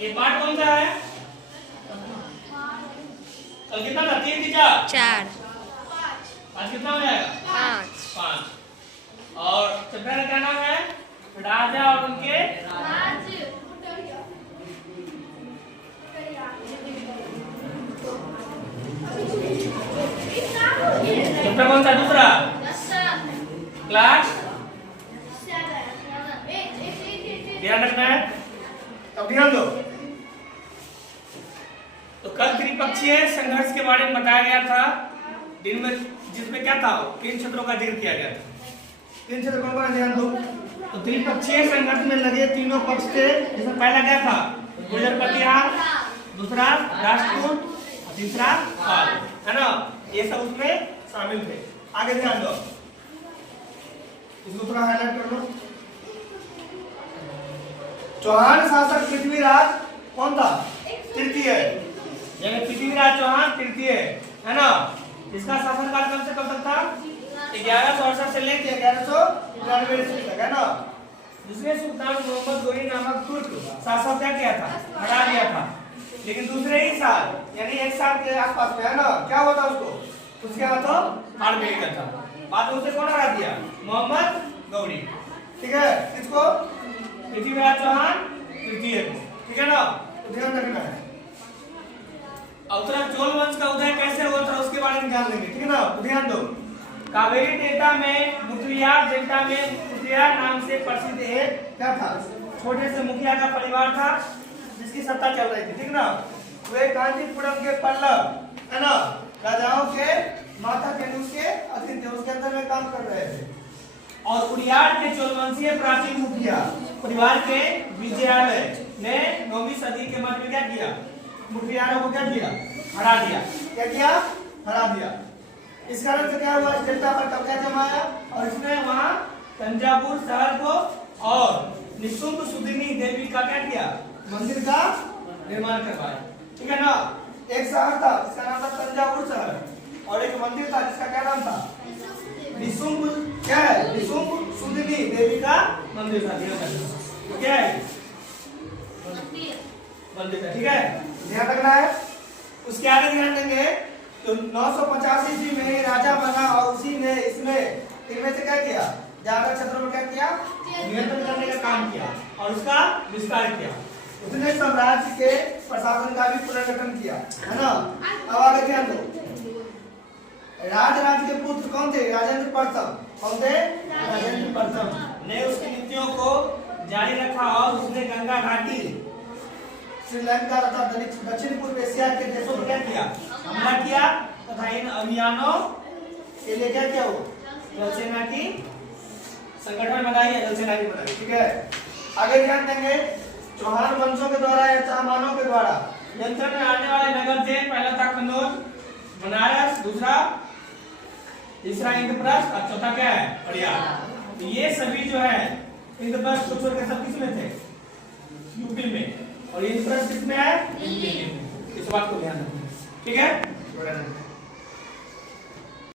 ये पार्ट कौन सा है? कल कितना था? 3 की 4 आज कितना हो जाएगा? 5। और चैप्टर का क्या नाम है? राजा और उनके चैप्टर कौन सा? दूसरा क्लास। ध्यान रखना है। अब ध्यान दो। तो कल त्रिपक्षीय संघर्ष के बारे में बताया गया था दिन में, जिसमें क्या था? 3 क्षेत्रों का जिक्र किया गया था। 3 क्षेत्र कौन कौन? ध्यान दो। तो त्रिपक्षीय संघर्ष में लगे तीनों पक्ष थे, जिसमें पहला क्या था? गुर्जर प्रतिहार, दूसरा राष्ट्रकूट, तीसरा पाल, है ना? ये सब उसमें शामिल थे। आगे ध्यान दो, इसको थोड़ा हाईलाइट कर लो। चौहान शासक पृथ्वीराज कौन था? तृतीय। यानी पृथ्वीराज चौहान तृतीय, है ना? इसका शासनकाल कब से कब तक था? 1168 से लेकर 1199 ईस्वी तक, है ना? दूसरे सुल्तान मोहम्मद गोरी नामक तुर्क शासक क्या किया था? हटा दिया था। लेकिन दूसरे ही साल, यानी 1 साल के आसपास में, है ना, क्या हुआ था उसको? उसके हाथों हार मिल गया था। बाद में उसे कौन हरा दिया? मोहम्मद गौरी। ठीक है, किसको? पृथ्वीराज चौहान तृतीय को। ठीक है ना? तो ध्यान रखना है। अब चोल वंश का उदय कैसे हुआ था उसके बारे में ध्यान देंगे। ठीक है ना? तो ध्यान दो। कावेरी डेल्टा में मुखलियार डेल्टा में मुखलियार नाम से प्रसिद्ध एक क्या था? छोटे से मुखिया का परिवार था, जिसकी सत्ता चल रही थी। ठीक ना? वे कांचीपुरम के पल्लव, है ना, राजाओं के माता के उसके अधीन थे, उसके अंदर में काम कर रहे थे। और उड़ियार के चोलवंशीय प्राचीन मुखिया परिवार के विजयालय ने 9वीं सदी के मध्य में क्या किया? मुखियारों को क्या किया? हरा दिया। क्या किया? हरा दिया। इस कारण से क्या हुआ? इस डेल्टा पर कब्जा जमाया और इसने वहां तंजावुर शहर को और निशुंभ सुदिनी देवी का क्या किया? मंदिर का निर्माण करवाया। ठीक है ना? एक शहर था जिसका नाम था तंजावुर शहर, और एक मंदिर था जिसका क्या नाम था? निशुंभ, क्या है? निशुंभ सुदिनी देवी का मंदिर था। क्या है? मंदिर था। ठीक है, ध्यान रखना है। उसके आगे ध्यान देंगे तो 985 ईस्वी में ही राजा बना और उसी ने इनमें से क्या किया? ज्यादा क्षेत्रों में क्या किया? नियंत्रण करने का काम किया और उसका विस्तार किया। उसने साम्राज्य के प्रशासन का भी पुनर्गठन किया, है ना? अब आगे ध्यान दो। राजराज के पुत्र कौन थे? राजेंद्र प्रथम। कौन थे? राजेंद्र प्रथम ने उसकी नीतियों को जारी रखा और उसने गंगा घाटी, श्रीलंका तथा दक्षिण पूर्व एशिया के देशों पर क्या किया? हमला किया तथा इन अभियानों के लिए क्या किया? वो जल सेना की संगठन बनाई है, जल सेना की बनाई। ठीक है, आगे ध्यान देंगे। चौहान वंशों के द्वारा या चाहमानों के द्वारा नियंत्रण में आने वाले नगर थे। पहला था कन्नौज, बनारस, दूसरा तीसरा इंद्रप्रस्थ और चौथा क्या है? अड़ियाल। ये सभी जो है इंद्रप्रस्थ को छोड़कर सब किसमें थे? यूपी में। और इंद्रप्रस्थ किसमें है? दिल्ली में। इस बात को ध्यान रखना। ठीक है।